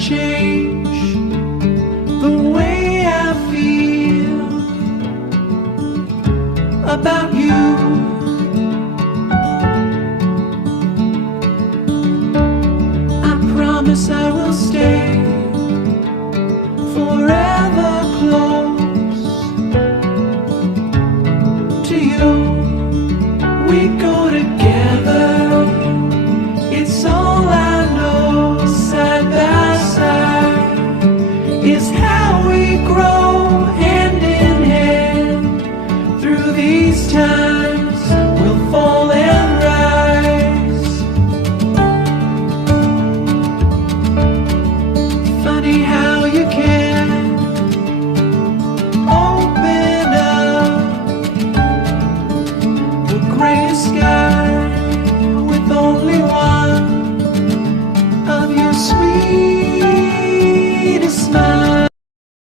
change the way I feel about you. I promise I will stay forever close to you. We go